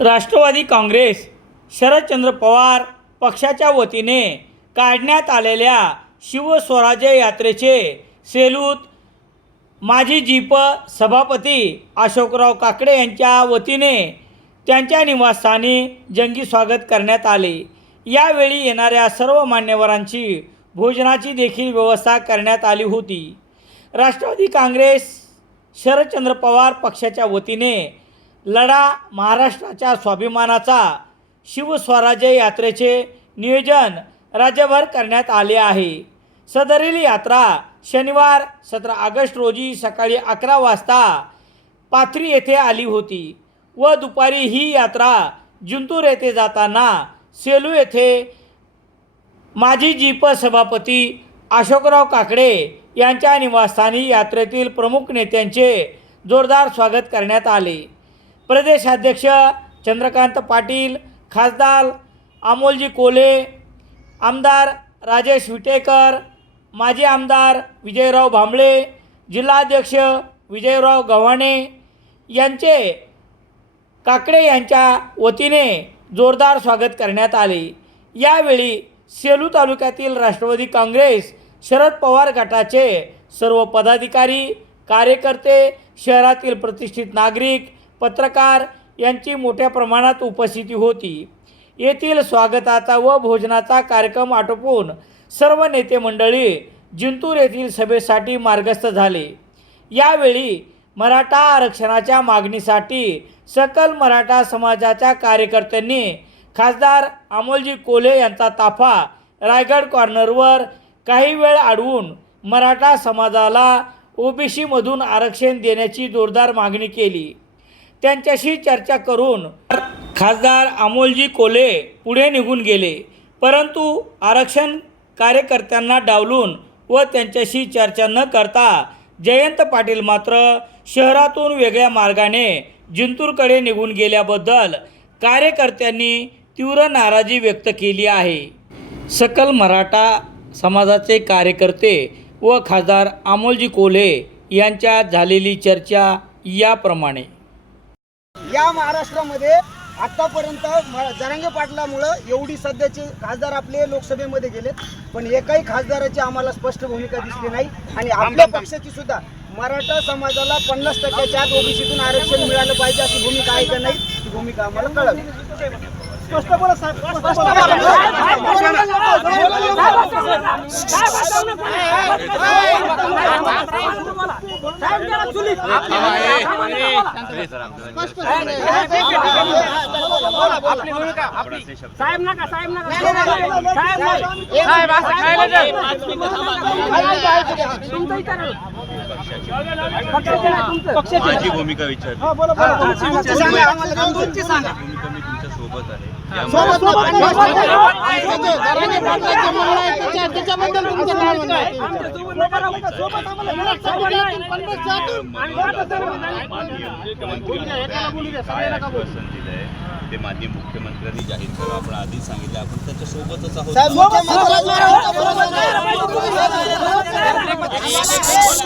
राष्ट्रवादी काँग्रेस शरदचंद्र पवार पक्षाच्या वतीने काढण्यात आलेल्या शिवस्वराज्य यात्रेचे सेलूत माजी जीप सभापती अशोकराव काकडे यांच्या वतीने त्यांच्या निवासस्थानी जंगी स्वागत करण्यात आले. यावेळी येणाऱ्या सर्व मान्यवरांची भोजनाची देखील व्यवस्था करण्यात आली होती. राष्ट्रवादी काँग्रेस शरदचंद्र पवार पक्षाच्या वतीने लढा महाराष्ट्राच्या स्वाभिमानाचा शिवस्वराज्य यात्रेचे नियोजन राज्यभर करण्यात आले आहे. सदरील यात्रा शनिवार सतरा ऑगस्ट रोजी सकाळी अकरा वाजता पाथरी येथे आली होती व दुपारी ही यात्रा जिंतूर येथे जाताना सेलू येथे माजी जीप सभापती अशोकराव काकडे यांच्या निवासस्थानी यात्रेतील प्रमुख नेत्यांचे जोरदार स्वागत करण्यात आले. प्रदेशाध्यक्ष चंद्रकांत पाटील खासदार अमोलजी कोले आमदार राजेश विटेकर माजी आमदार विजयराव भांबळे जिल्हाध्यक्ष विजयराव गव्हाणे यांचे काकडे यांच्या वतीने जोरदार स्वागत करण्यात आले. यावेळी सेलू तालुक्यातील राष्ट्रवादी काँग्रेस शरद पवार गटाचे सर्व पदाधिकारी कार्यकर्ते शहरातील प्रतिष्ठित नागरिक पत्रकार यांची मोठ्या प्रमाणात उपस्थिती होती. येथील स्वागताचा व भोजनाचा कार्यक्रम आटोपून सर्व नेते मंडळी जिंतूर येथील सभेसाठी मार्गस्थ झाले. यावेळी मराठा आरक्षणाच्या मागणीसाठी सकल मराठा समाजाच्या कार्यकर्त्यांनी खासदार अमोलजी कोल्हे यांचा ताफा रायगड कॉर्नरवर काही वेळ अडवून मराठा समाजाला ओबीसीमधून आरक्षण देण्याची जोरदार मागणी केली. त्यांच्याशी चर्चा करून खासदार अमोलजी कोले पुढे निघून गेले. परंतु आरक्षण कार्यकर्त्यांना डावलून व त्यांच्याशी चर्चा न करता जयंत पाटील मात्र शहरातून वेगळ्या मार्गाने जिंतूरकडे निघून गेल्याबद्दल कार्यकर्त्यांनी तीव्र नाराजी व्यक्त केली आहे. सकल मराठा समाजाचे कार्यकर्ते व खासदार अमोलजी कोल्हे यांच्यात झालेली चर्चा याप्रमाणे. या महाराष्ट्रामध्ये आतापर्यंत जरांगे पाटलामुळं एवढी सध्याचे खासदार आपले लोकसभेमध्ये गेलेत पण एकाही खासदाराची आम्हाला स्पष्ट भूमिका दिसली नाही. आणि आपल्या पक्षाची सुद्धा मराठा समाजाला पन्नास टक्क्याच्या आत ओबीसीतून आरक्षण मिळालं पाहिजे अशी भूमिका आहे का नाही ती भूमिका आम्हाला कळावी. स्पष्ट बोला साहेब. साहेब नका साहेब नका. विचार माझी. भूमिका बोला. तुमची सांगा, मी तुमच्यासोबत आहे. सोबत त्याच्याबद्दल तुमचं काय म्हणणं आहे? ते माननीय मुख्यमंत्र्यांनी जाहीर करावं आपण आधीच सांगितलं आपण त्याच्या सोबतच आहोत.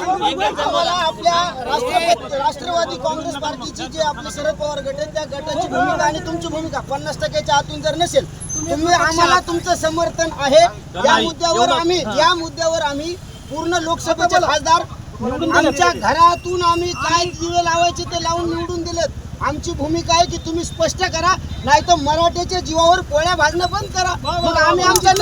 आपल्या राष्ट्रवादी राष्ट्रवादी काँग्रेस पार्टीची जे आपले शरद पवार गट आहे त्या गटाची भूमिका आणि तुमची भूमिका पन्नास टक्क्याच्या आतून जर नसेल तुम्ही आम्हाला तुमचं समर्थन आहे. या मुद्द्यावर आम्ही या मुद्द्यावर आम्ही पूर्ण लोकसभेचे खासदार आमच्या घरातून आम्ही काय दिवे लावायचे ते लावून निवडून दिलेत. आमची भूमिका आहे की तुम्ही स्पष्ट करा नाही तर मराठ्याच्या जीवावर पोळ्या भाजणं बंद करा. मग आम्ही आमच्या